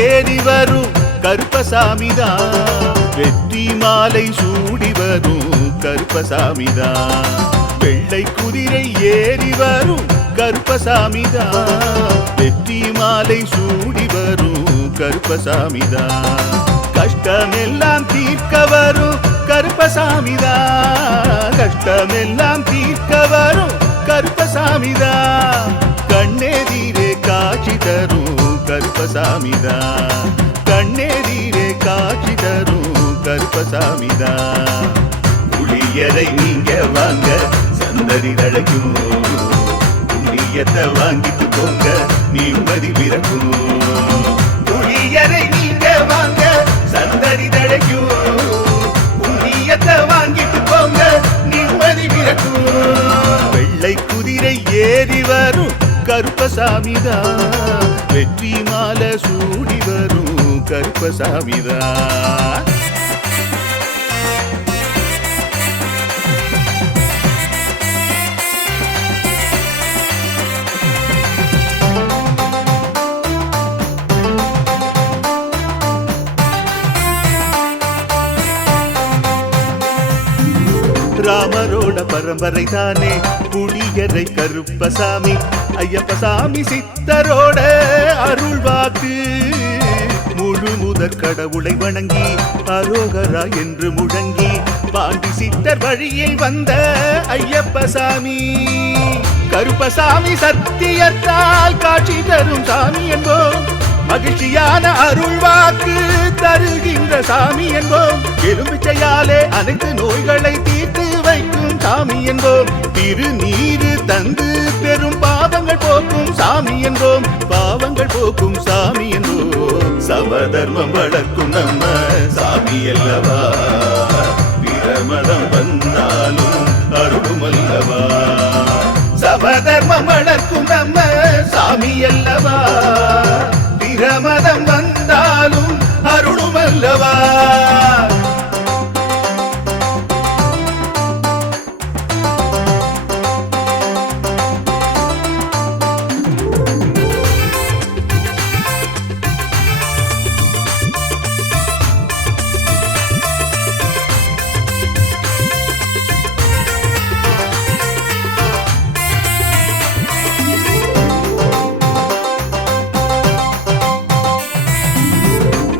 ஏறி வரும் கருப்பசாமிதான், வெற்றி மாலை சூடி வரும் கருப்பசாமிதான். வெள்ளை குதிரை ஏறி வரும் கருப்பசாமிதான், வெற்றி மாலை சூடி வரும் கருப்பசாமிதான். கஷ்டமெல்லாம் தீர்க்க வரும் கருப்பசாமிதான், கஷ்டமெல்லாம் தீர்க்க வரும் கருப்பசாமிதான். கண்ணெதிரே காட்சி தரும் கருப்பசாமிதான், கண்ணெதிரே காட்சி தரும் கருப்பசாமிதான். புளியரை நீங்க வாங்க சந்ததி தழைக்கும், புளியத்தை வாங்கிட்டு போங்க நிம்மதி பிறக்கும். புளியரை நீங்க வாங்க சந்ததி தழைக்கும், புளியத்தை வாங்கிட்டு போங்க நிம்மதி பிறக்கும். வெள்ளை குதிரை ஏறி வரும் கருப்பசாமிதான், வெற்றி மாலை சூடி வரும் கருப்பசாமிதான். ராமரோட பரம்பரை தானே புளியரை கருப்பசாமி, ஐயப்பசாமி சித்தரோட அருள்வாக்கு. முழு முதற் கடவுளை வணங்கி அரோகரா என்று முழங்கி பாண்டி சித்தர் வழியில் வந்த ஐயப்பசாமி. கருப்பசாமி சத்தியத்தால் காட்சி தரும் சாமி என்போம், மகிழ்ச்சியான அருள்வாக்கு தருகின்ற சாமி என்போம். எலும்பிச்சையாலே அனைத்து நோய்களை தீர்த்து வைக்கும் சாமி என்போம். திருநீரு தந்து பெரும் பாவங்கள் போக்கும் சாமி என்போம், பாவங்கள் போக்கும் சாமி என்போம். சமதர்மம் வளர்க்கும் நம்ம சாமி அல்லவா, பிரமதம் வந்தாலும் அருளும் அல்லவா. சமதர்மம் வளர்க்கும் நம்ம சாமி அல்லவா, பிரமதம் வந்தாலும் அருளும் அல்லவா.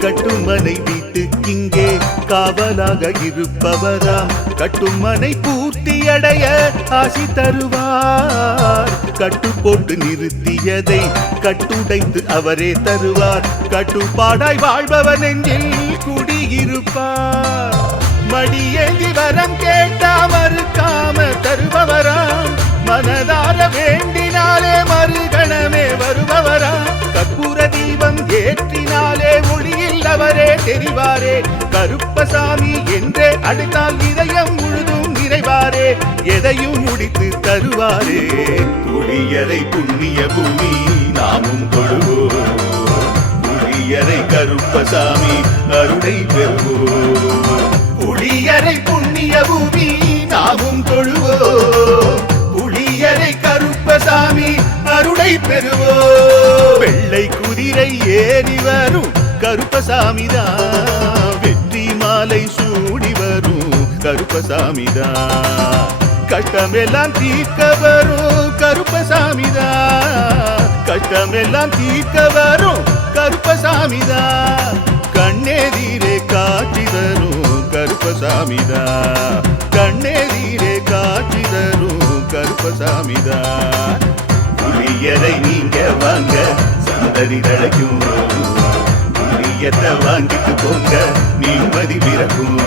கட்டுமனை வீட்டுக்கிங்கே காவலாக இருப்பவராம், கட்டுமனை பூர்த்தி அடைய ஆசி தருவார். கட்டு போட்டு நிறுத்தியதை கட்டுடைத்து அவரே தருவார், கட்டுப்பாடாய் வாழ்பவர் நெஞ்சில் குடியிருப்பார். மடியேந்தி வரம் கேட்டா மறுக்காம தருபவராம், மனதார வேண்டினாலே மறுகணமே வருபவராம். கற்பூர தீபம் ஏற்றினாலே ஒளியில் அவரே தெரிவாரே, கருப்பசாமி என்றே அழைத்தால் இதயம் முழுதும் நிறைவாரே, எதையும் முடித்து தருவாரே. புளியரை புண்ணிய பூமி நாமும் தொழுவோம், புளியரை கருப்பசாமி அருளை பெறுவோம். புளியரை புண்ணிய பூமி நாமும் தொழுவோம், புளியரை கருப்பசாமி அருளை பெறுவோம். வெள்ளை குதிரை ஏறி வரும் கருப்பசாமிதான், வெற்றி மாலை சூடி வரும் கருப்பசாமிதான். கஷ்டமெல்லாம் தீர்க்க வரும் கருப்பசாமிதான், கஷ்டமெல்லாம் தீர்க்க வரும் கருப்பசாமிதான். கண்ணெதிரே காட்சி தரும் கருப்பசாமிதான், கண்ணெதிரே காட்சி தரும் கருப்பசாமிதான். புளியரை நீங்க வாங்க சந்ததி தழைக்கும், புளியத்தை வாங்கிட்டு போங்க நிம்மதி பிறக்கும்.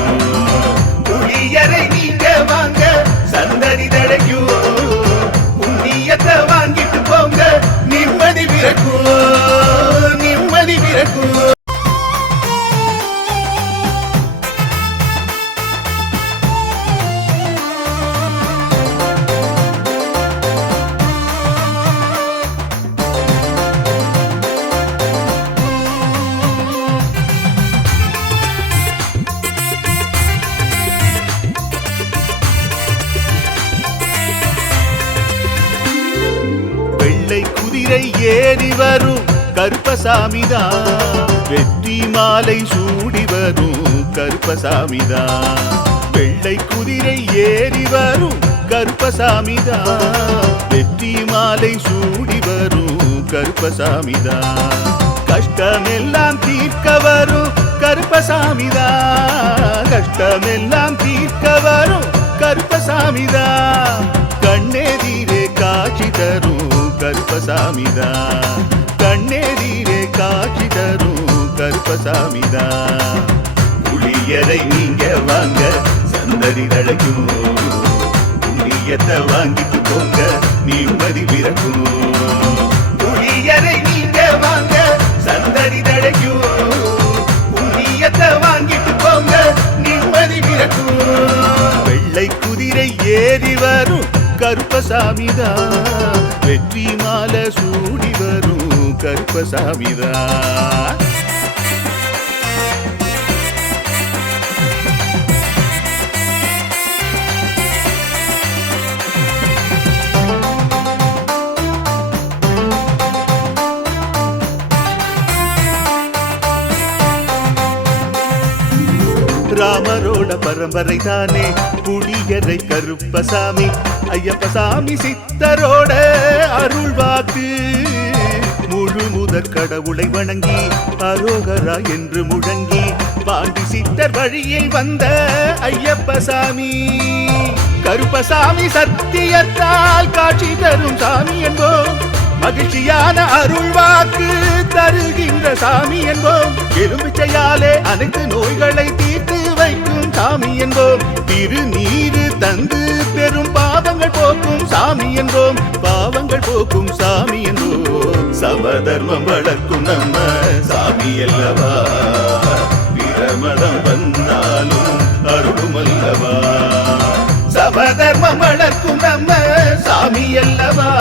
புளியரை நீங்க வாங்க சந்ததி தழைக்கும், புண்ணியத்தை வாங்கிட்டு போங்க நிம்மதி பிறக்கும், நிம்மதி பிறக்கும். ஏறி வரும் கருப்பசாமிதான், வெற்றி மாலை சூடி வரும் கருப்பசாமிதான். வெள்ளை குதிரை ஏறி வரும் கருப்பசாமிதான். வெற்றி மாலை சூடி வரும் கருப்பசாமிதான். கஷ்டமெல்லாம் தீர்க்க வரும் கருப்பசாமிதான். கஷ்டமெல்லாம் தீர்க்க வரும் கருப்பசாமிதான். கண்ணெதிரே காட்சி தரும் கருப்பசாமிதான். கண்ணெதிரே காட்சி தரும் கருப்பசாமிதான். புளியரை நீங்க வாங்க சந்தடி தழைக்கும். புண்ணியத்தை வாங்கிட்டு போங்க நிம்மதி பிறக்கும். புளியரை நீங்க வாங்க சந்தடி தழைக்கும். புண்ணியத்தை வாங்கிட்டு போங்க நிம்மதி பிறக்கும். வெள்ளை குதிரை ஏறி வரும் கருப்பசாமிதான். வெற்றி மாலை சூடி வரும் கருப்பசாமிதான். ராமரோட பரம்பரை தானே புளியரை கருப்பசாமி. ஐயப்பசாமி சித்தரோட அருள்வாக்கு. முழு முதற் கடவுளை வணங்கி அரோகரா என்று முழங்கி பாண்டி சித்தர் வழியில் வந்த ஐயப்பசாமி. கருப்பசாமி சத்தியத்தால் காட்சி தரும் சாமி என்போம். மகிழ்ச்சியான அருள்வாக்கு தருகின்ற சாமி என்போம். எலும்பிச்சையாலே அனைத்து நோய்களை தீர்த்து வைக்கும் சாமி என்போம். திருநீரு தந்து பெரும் பாவங்கள் போக்கும் சாமி என்போம். பாவங்கள் போக்கும் சாமி என்போம். சமதர்மம் வளர்க்கும் நம்ம சாமி அல்லவா. பிரமதம் வந்தாலும் அருளும் அல்லவா. சமதர்மம் வளர்க்கும் நம்ம சாமி அல்லவா.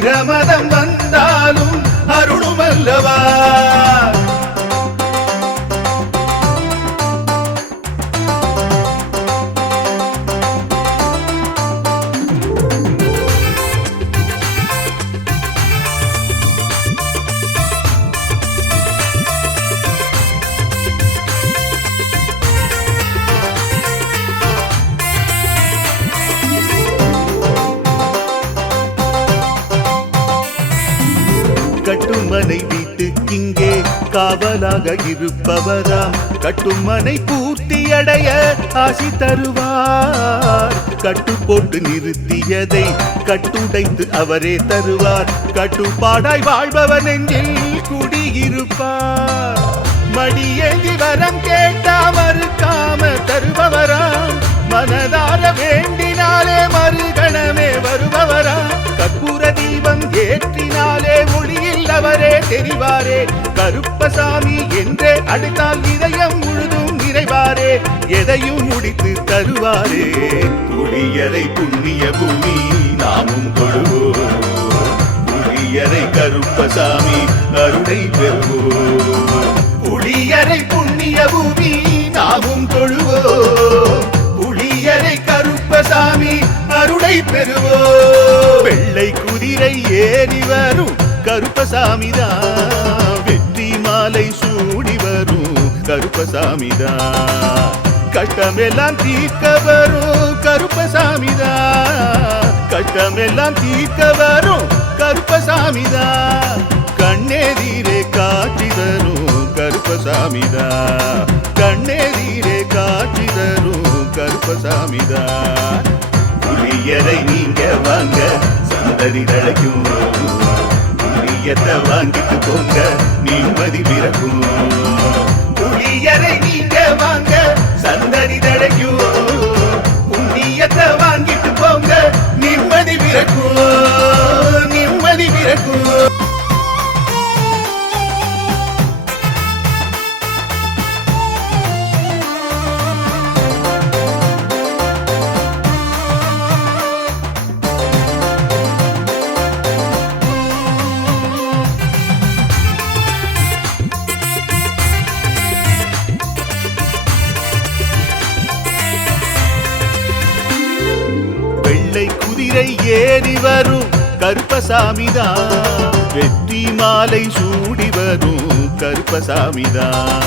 பிரமதம் வந்தாலும் அருளும் அல்லவா. கட்டுமனை வீட்டுக்கிங்கே காவலாக இருப்பவராம். கட்டுமனை பூர்த்தி அடைய ஆசி தருவார். கட்டு போட்டு நிறுத்தியதை கட்டுடைத்து அவரே தருவார். கட்டுப்பாடாய் வாழ்பவர் நெஞ்சில் குடியிருப்பார். மடியேந்தி வரம் கேட்டா மறுக்காம தருபவராம். மனதார வேண்டினாலே மறுகணமே வருபவரா. கற்பூர தீபம் ஏற்றினாலே ஒளியில் அவரே தெரிவாரே. கருப்பசாமி என்றே அழைத்தால் இதயம் முழுதும் நிறைவாரே. எதையும் முடித்து தருவாரே. புளியரை புண்ணிய பூமி நாமும் கொள்வோம். புளியரை கருப்பசாமி அருளை பெறுவோம். புளியரை புண்ணிய பூமி நாமும் தொழுவோம். புளியரை கருப்பசாமி அருளை பெறுவோம். வெள்ளை குதிரை ஏறி வரும் கருப்பசாமிதான். வெற்றி மாலை சூடி வரும் கருப்பசாமிதான். கஷ்டமெல்லாம் தீர்க்க வரும் கருப்பசாமிதான். கஷ்டமெல்லாம் தீர்க்க வரும் கருப்பசாமிதான். கண்ணெதிரே காட்சி தரும் கருப்பசாமிதான். கண்ணெதிரே காட்சி தரும் கருப்பசாமிதான். புளியரை நீங்க வாங்க சந்ததி தழைக்கும். புளியத்தை வாங்கிட்டு போங்க நிம்மதி பிறக்கும். புளியரை நீங்க வாங்க சந்ததி தழைக்கும். புண்ணியத்தை வாங்கிட்டு போங்க நிம்மதி பிறக்கும். நிம்மதி பிறக்கும். குதிரை ஏறி வரும் கருப்பசாமிதான். வெற்றி மாலை சூடி வரும் கருப்பசாமிதான்.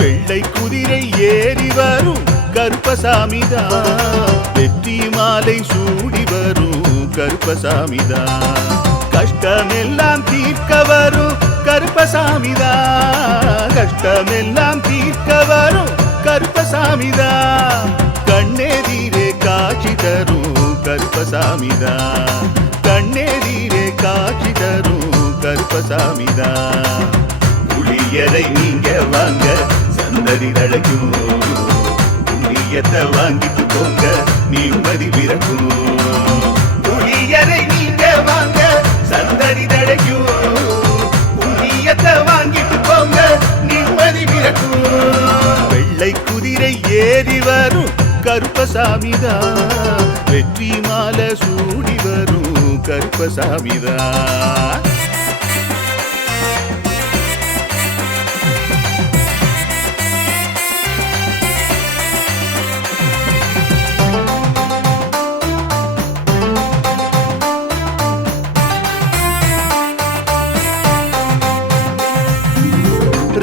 வெள்ளை குதிரை ஏறி வரும் கருப்பசாமிதான். வெற்றி மாலை சூடி வரும் கருப்பசாமிதான். கஷ்டமெல்லாம் தீர்க்க வரும் கருப்பசாமிதான். கஷ்டமெல்லாம் தீர்க்க வரும் கருப்பசாமிதான். கண்ணெதிரே காட்சி தரும் கருப்பசாமிதான். கண்ணெதிரே காட்சி தரும் கருப்பசாமிதான். புளியரை நீங்க வாங்க சந்ததி தழைக்கும். புண்ணியத்தை வாங்கிட்டு போங்க நிம்மதி பிறக்கும். புளியரை நீங்க வாங்க சந்ததி தழைக்கும். புண்ணியத்தை வாங்கிட்டு போங்க நிம்மதி பிறக்கும். வெள்ளை குதிரை ஏறி வரும் கருப்பசாமிதான். வெற்றி மாலை சூடி வரும் கருப்பசாமிதான்.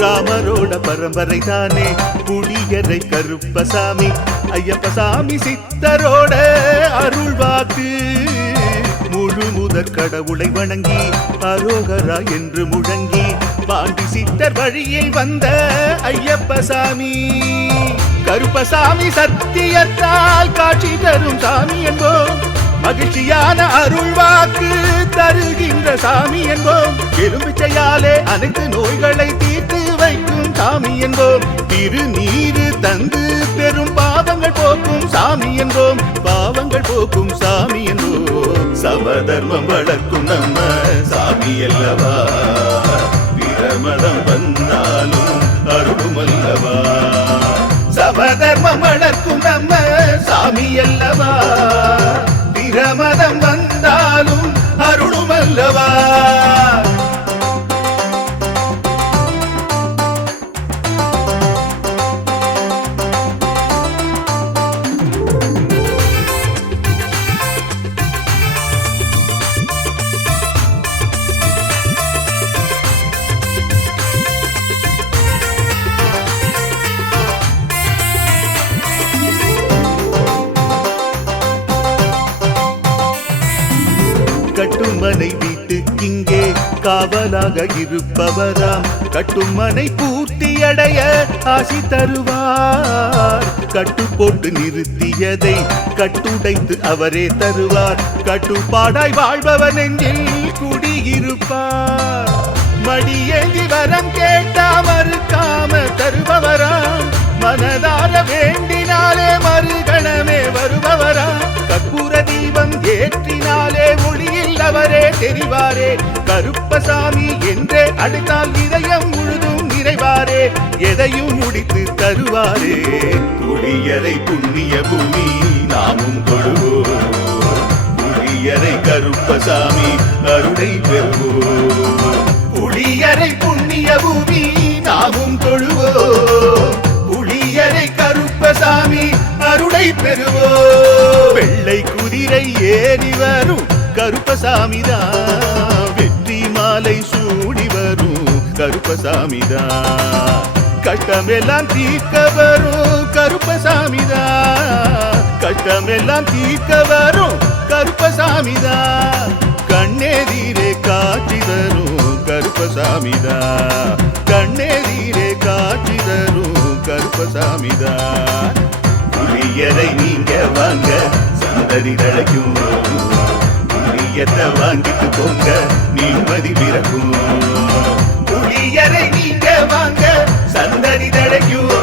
ராமரோட பரம்பரை தானே புளியரை கருப்பசாமி. ஐயப்பசாமி சித்தரோட அருள்வாக்கு. முழு முதற் கடவுளை வணங்கி அரோகரா என்று முழங்கி பாண்டி சித்தர் வழியில் வந்த ஐயப்பசாமி. கருப்பசாமி சத்தியத்தால் காட்சி தரும் சாமி என்போம். மகிழ்ச்சியான அருள்வாக்கு தருகின்ற சாமி என்போம். எலும்பிச்சையாலே அனைத்து நோய்களை தீர்த்து வைக்கும் சாமி என்போம். திருநீரு தந்து பெரும் பாவங்கள் போக்கும் சாமி என்போம். பாவங்கள் போக்கும் சாமி என்போம். சமதர்மம் வளர்க்கும் நம்ம சாமி அல்லவா. பிரமதம் வந்தாலும் அருளும் அல்லவா. சமதர்மம் வளர்க்கும் நம்ம சாமி அல்லவா. பிரமதம் வந்தாலும் அருளும் அல்லவா. கட்டுமனை வீட்டுக்கிங்கே காவலாக இருப்பவராம். கட்டுமனை பூர்த்தியடைய ஆசி தருவார். கட்டு போட்டு நிறுத்தியதை கட்டுடைத்து அவரே தருவார். கட்டுப்பாடாய் வாழ்பவர் நெஞ்சில் குடியிருப்பார். மடியேந்தி வரம் கேட்டா மறுக்காம தருபவராம். மனதார வேண்டினாலே மறுகணமே வருபவராம். கற்பூர தீபம் ஏற்றினாலே ஒளியில் அவரே தெரிவாரே. கருப்பசாமி என்றே அழைத்தால் இதயம் முழுதும் நிறைவாரே. எதையும் முடித்து தருவாரே. புளியரை புண்ணிய பூமி நாமும் தொழுவோம். புளியரை கருப்பசாமி அருளை பெறுவோம். புளியரை புண்ணிய பூமி நாமும் தொழுவோம். புளியரை கருப்பசாமி அருளை பெறுவோம். வெள்ளை குதிரை ஏறி வரும் கருப்பசாமிதான். வெற்றி மாலை சூடி வரும் கருப்பசாமிதான். கஷ்டமெல்லாம் தீர்க்க வரும் கருப்பசாமிதான். கஷ்டமெல்லாம் தீர்க்க வரும் கருப்பசாமிதான். கண்ணெதிரே காட்சி தரும் கருப்பசாமிதான். கண்ணெதிரே காட்சி தரும் கருப்பசாமிதான். புளியரை நீங்க வாங்க சந்ததி தழைக்கும். புளியத்தை வாங்கிட்டு போங்க நிம்மதி பிறக்கும். புளியரை நீங்க வாங்க சந்ததி தழைக்கும்.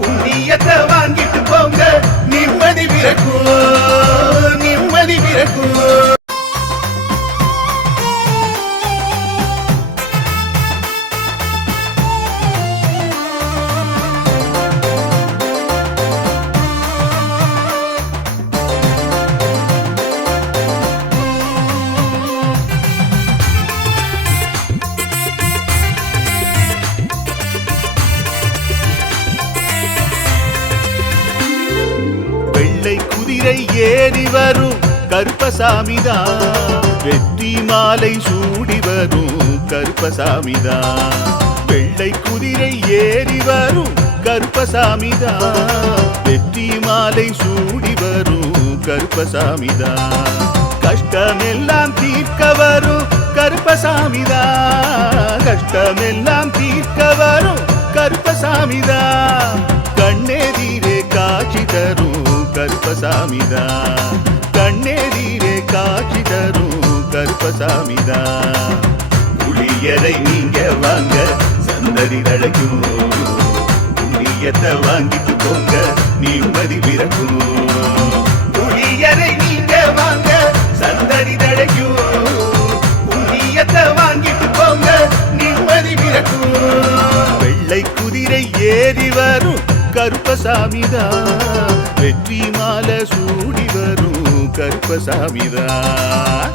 புண்ணியத்தை வாங்கிட்டு போங்க நிம்மதி பிறக்கும். நிம்மதி பிறக்கும். குதிரை ஏறி வரும் கருப்பசாமிதான். வெற்றி மாலை சூடி வரும் கருப்பசாமிதான். வெள்ளை குதிரை ஏறி வரும் கருப்பசாமிதான். வெற்றி மாலை சூடி வரும் கருப்பசாமிதான். கஷ்டமெல்லாம் தீர்க்க வரும் கருப்பசாமிதான். கஷ்டமெல்லாம் தீர்க்க வரும் கருப்பசாமிதான். கண்ணெதிரே காட்சி தரும் கருப்பசாமிதான். கண்ணெதிரே காட்சி தரும் கருப்பசாமிதான். புளியரை நீங்க வாங்க சந்ததி தழைக்கும். புண்ணியத்தை வாங்கிட்டு போங்க நிம்மதி பிறக்கும். புளியரை நீங்க வாங்க சந்ததி தழைக்கும். புண்ணியத்தை வாங்கிட்டு போங்க நிம்மதி பிறக்கும். வெள்ளை குதிரை ஏறி வரும் கருப்பசாமிதான். வெற்றி மாலை சூடி வரும் கருப்பசாமிதான்.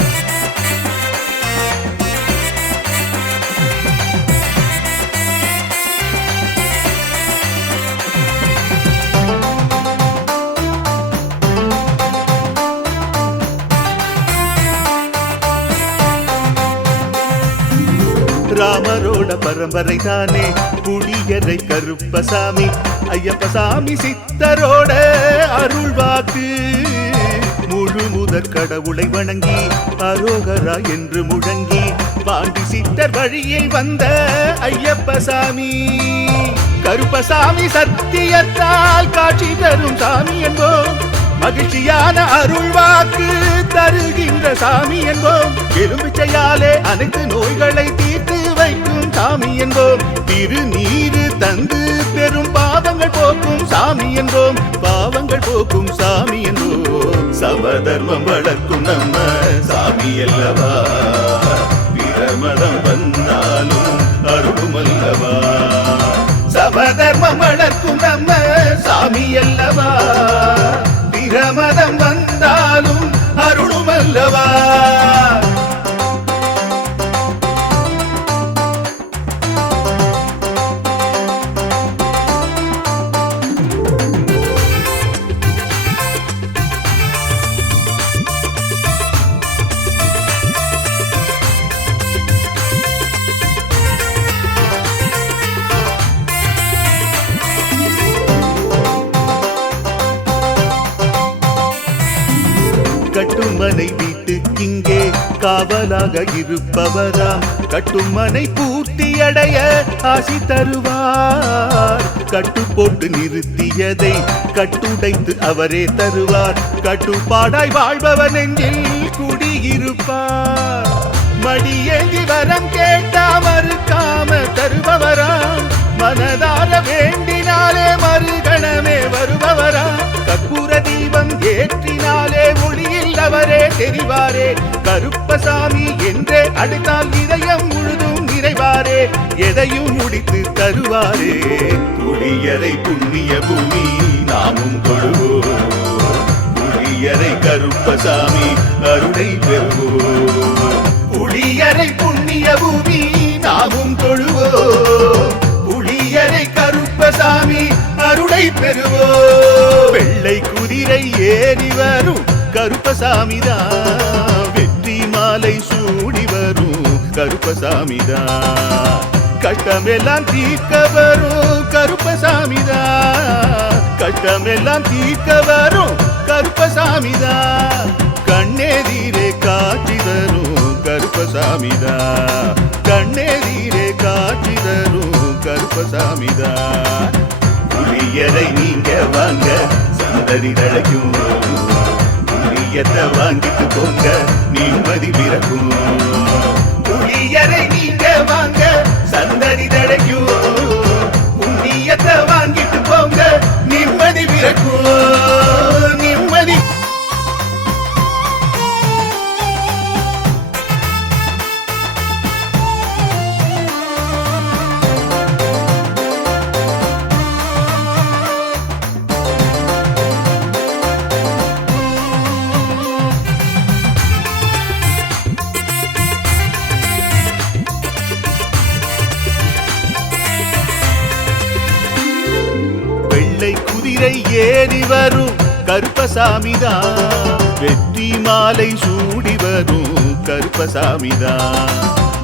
ராமரோட பரம்பரை தானே புளியரை கருப்பசாமி. ஐயப்பசாமி சித்தரோட அருள்வாக்கு. முழு முதற் கடவுளை வணங்கி அரோகரா என்று முழங்கி பாண்டி சித்தர் வழியில் வந்த ஐயப்பசாமி. கருப்பசாமி சத்தியத்தால் காட்சி தரும் சாமி என்போம். மகிழ்ச்சியான அருள்வாக்கு தருகின்ற சாமி என்போம். எலும்பிச்சையாலே அனைத்து நோய்களை தீர்த்து வைக்கும் சாமி என்போம். திருநீரு தந்து பெரும் பாவங்கள் போக்கும் சாமி என்போம். பாவங்கள் போக்கும் சாமி என்போம். சமதர்மம் வளர்க்கும் நம்ம சாமி அல்லவா. பிரமதம் வந்தாலும் அருளும் அல்லவா. சமதர்மம் வளர்க்கும் நம்ம சாமி அல்லவா. பிரமதம் வந்தாலும் அருளும் அல்லவா. கட்டுமனை வீட்டுக்கிங்கே காவலாக இருப்பவராம். கட்டுமனை பூர்த்தியடைய ஆசி தருவார். கட்டு போட்டு நிறுத்தியதை கட்டுடைத்து அவரே தருவார். கட்டுப்பாடாய் வாழ்பவர் நெஞ்சில் குடியிருப்பார். மடியேந்தி வரம் கேட்டா மறுக்காம தருபவராம். மனதார வேண்டினாலே மறுகணமே வருபவராம். கற்பூர தீபம் ஏற்றினாலே ஒளியில் அவரே தெரிவாரே. கருப்பசாமி என்றே அழைத்தால் இதயம் முழுதும் நிறைவாரே. எதையும் முடித்து தருவாரே. புளியரை புண்ணிய பூமி நாமும் தொழுவோம். புளியரை கருப்பசாமி அருளை பெறுவோம். புளியரை புண்ணிய பூமி நாமும் தொழுவோம். புளியரை கருப்பசாமி அருளை பெறுவோம். வெள்ளை குதிரை ஏறி வரும் கருப்பசாமிதான். வெற்றி மாலை சூடி வரும் கருப்பசாமிதான். கஷ்டமெல்லாம் தீர்க்க வரும் கருப்பசாமிதான். கஷ்டமெல்லாம் தீர்க்க வரும் கருப்பசாமிதான். கண்ணெதிரே காட்சி தரும் கருப்பசாமிதான். கண்ணெதிரே காட்சி தரும் கருப்பசாமிதான். புளியரை நீங்க வாங்க சந்ததி தழைக்கும். புளியத்தை வாங்கிட்டு போங்க நிம்மதி பிறக்கும். புளியரை நீங்க வாங்க சந்ததி தழைக்கும். புண்ணியத்தை வாங்கிட்டு போங்க நிம்மதி பிறக்கும். நிம்மதி. குதிரை ஏறி வரும் கருப்பசாமிதான். வெற்றி மாலை சூடி வரும் கருப்பசாமிதான்.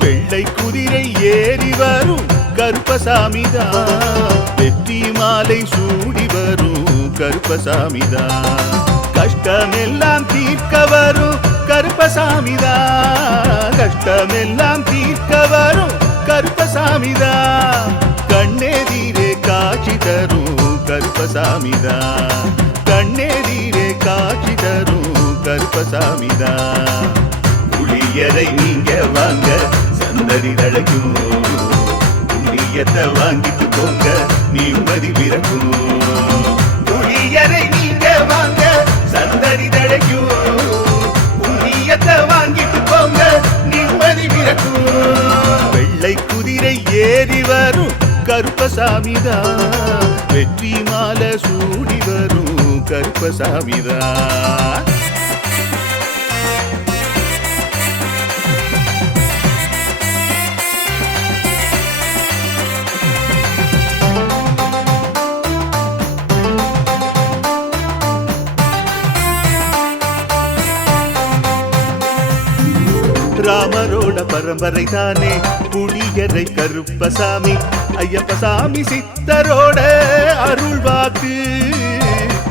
வெள்ளை குதிரை ஏறி வரும் கருப்பசாமிதான், வெற்றி மாலை சூடி வரும் கருப்பசாமிதான், கஷ்டமெல்லாம் தீர்க்க வரும் கருப்பசாமிதான், கஷ்டமெல்லாம் தீர்க்க வரும் கருப்பசாமிதான், கண்ணெதிரே காட்சி தரும் கருப்பசாமிதான், கண்ணெதிரே காட்சி தரும் கருப்பசாமிதான். புளியரை நீங்க வாங்க சந்தடி தழைக்கும், புளியத்தை வாங்கிட்டு போங்க நிம்மதி பிறக்கும். புளியரை நீங்க வாங்க சந்தடி தழைக்கும், புளியத்தை வாங்கிட்டு போங்க நிம்மதி பிறக்கும். வெள்ளை குதிரை ஏறி வரும் கருப்பசாமிதான், வெற்றி மாலை சூடி வரும் கருப்பசாமிதான். ராமரோட பரம்பரை தானே புளியரை கருப்பசாமி, ஐயப்பசாமி சித்தரோட அருள்வாக்கு,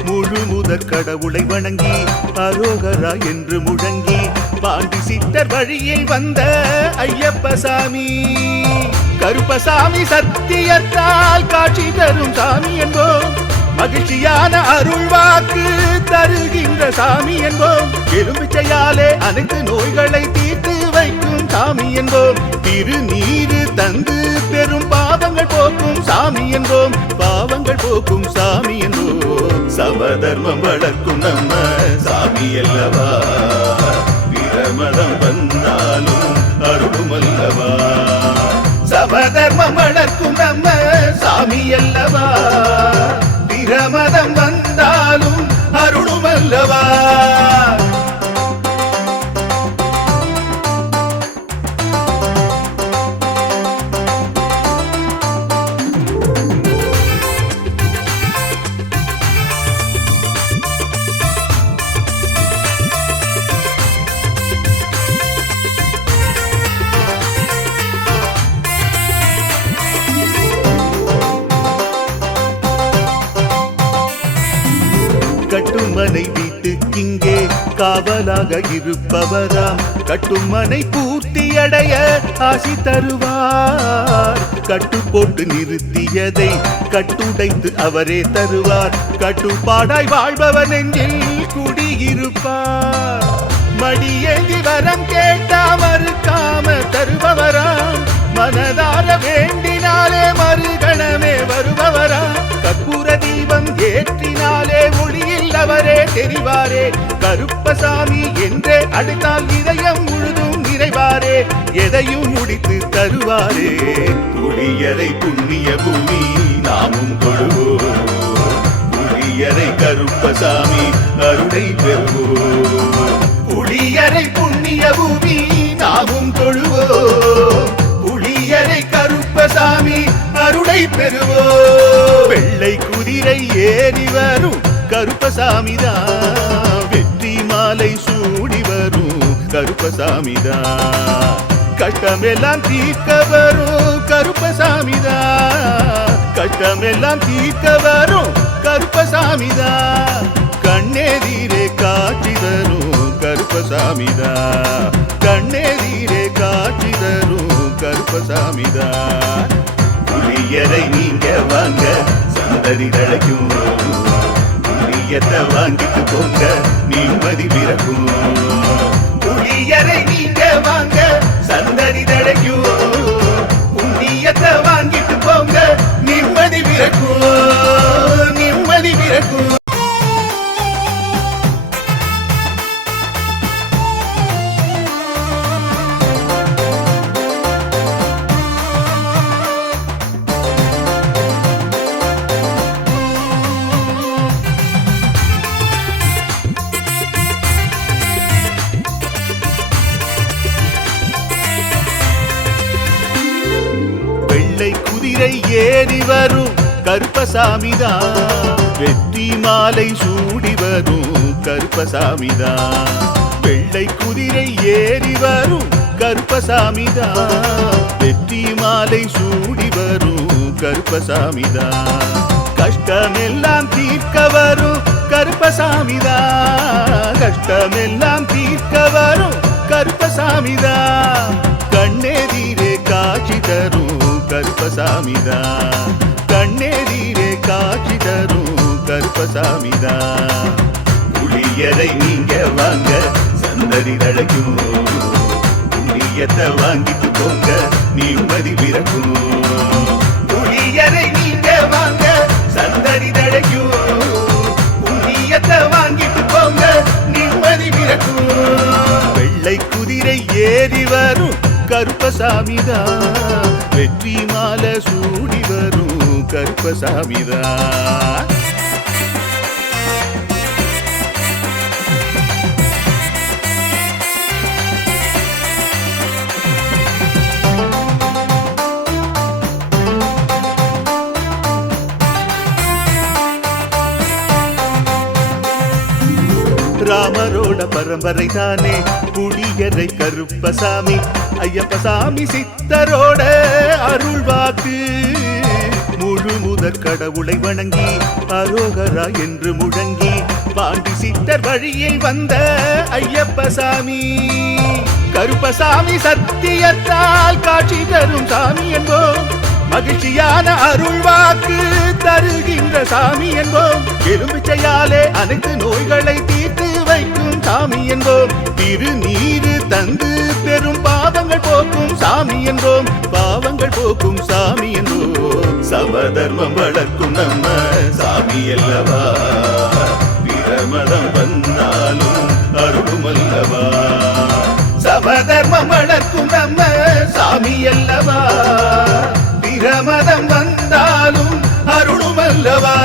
முழு முதற் கடவுளை வணங்கி அரோகரா என்று முழங்கி பாண்டி சித்தர் வழியில் வந்த ஐயப்பசாமி, கருப்பசாமி சத்தியத்தால் காட்சி தரும் சாமி என்போம், மகிழ்ச்சியான அருள்வாக்கு தருகின்ற சாமி என்போம், எலும்பிச்சையாலே அனைத்து நோய்களை தீர்த்து வைக்கும் சாமி என்போம், திருநீரு தந்து பெரும் பாவங்கள் போக்கும் சாமி என்போம், பாவங்கள் போக்கும் சாமி என்போம், சமதர்மம் வளர்க்கும் நம்ம சாமி அல்லவா, பிரமதம் வந்தாலும் அருளும் அல்லவா, சமதர்மம் வளர்க்கும் நம்ம சாமி அல்லவா, பிரமதம் வந்தாலும் அருளும் அல்லவா. கட்டுமனை வீட்டுக்கிங்கே காவலாக இருப்பவராம், கட்டுமனை பூர்த்தியடைய ஆசி தருவார், கட்டு போட்டு நிறுத்தியதை கட்டுடைத்து அவரே தருவார், கட்டுப்பாடாய் வாழ்பவர் நெஞ்சில் குடியிருப்பார், மடியேந்தி வரம் கேட்டா மறுக்காம தருபவராம், மனதார வேண்டினாலே மறுகணமே வருபவராம், கற்பூர தீபம் ஏற்றினாலே ஒளியில் அவரே தெரிவாரே, கருப்பசாமி என்றே அழைத்தால் இதயம் முழுதும் நிறைவாரே, எதையும் முடித்து தருவாரே, புளியரை புண்ணிய பூமி நாமும் கொள்வோம், புளியரை கருப்பசாமி அருளை பெறுவோம், புளியரை புண்ணிய பூமி நாமும் கொள்வோம், புளியரை கருப்பசாமி அருளை பெறுவோம். வெள்ளை குதிரை ஏறி வரும் கருப்பசாமிதான், வெற்றி மாலை சூடி வரும் கருப்பசாமிதான், கஷ்டமெல்லாம் தீர்க்க வரும் கருப்பசாமிதான், கஷ்டமெல்லாம் தீர்க்க வரும் கருப்பசாமிதான், கண்ணெதிரே காட்சி தரும் கருப்பசாமிதான், கண்ணெதிரே காட்சி தரும் கருப்பசாமிதான். புளியரை நீங்க வாங்க சந்தடி தழைக்கும், புளியத்தை வாங்கிட்டு போங்க நிம்மதி பிறக்கும், புளியரை நீங்க வாங்க சந்தடி தழைக்கும், புளியத்தை வாங்கிட்டு போங்க நிம்மதி பிறக்கும், நிம்மதி பிறக்கும். குதிரை ஏறி வரும் கருப்பசாமிதான், வெற்றி மாலை சூடி வரும் கருப்பசாமிதான், வெள்ளை குதிரை ஏறி வரும் கருப்பசாமிதான் வெற்றி மாலை சூடி வரும் கருப்பசாமிதான் கஷ்டமெல்லாம் தீர்க்க வரும் கருப்பசாமிதான் கஷ்டமெல்லாம் தீர்க்க வரும் கருப்பசாமிதான் கண்ணெதிரே காட்சி தரும் கருப்பசாமிதான் கண்ணெதிரே காட்சி தரும் கருப்பசாமிதான் புளியரை நீங்க வாங்க சந்ததி தழைக்கும் புண்ணியத்தை வாங்கிட்டு போங்க நிம்மதி பிறக்கும் புளியரை நீங்க வாங்க சந்ததி தழைக்கும் புண்ணியத்தை வாங்கிட்டு போங்க நிம்மதி பிறக்கும் வெள்ளை குதிரை ஏறி வரும் கருப்பசாமிதான் வெற்றி மாலை சூடி வரும் கருப்பசாமிதான் ராமரோட பரம்பரை தானே புளியரை கருப்பசாமி ஐயப்பசாமி சித்தரோட அருள்வாக்கு முழு முதற் கடவுளை வணங்கி அரோகரா என்று முழங்கி பாண்டி சித்தர் வழியில் வந்த ஐயப்பசாமி கருப்பசாமி சத்தியத்தால் காட்சி தரும் சாமி என்போம் மகிழ்ச்சியான அருள்வாக்கு தருகின்ற சாமி என்போம் எலும்பிச்சையாலே அனைத்து நோய்களை தீர்த்து வைக்கும் சாமி என்போம் திருநீரு தந்து பெரும் பாவங்கள் போக்கும் சாமி என்போம் பாவங்கள் போக்கும் சாமி என்போம் சமதர்மம் வளர்க்கும் நம்ம சாமி அல்லவா பிரமதம் வந்தாலும் அருளும் அல்லவா சமதர்மம் வளர்க்கும் நம்ம சாமி அல்லவா பிரமதம் வந்தாலும் அருளும் அல்லவா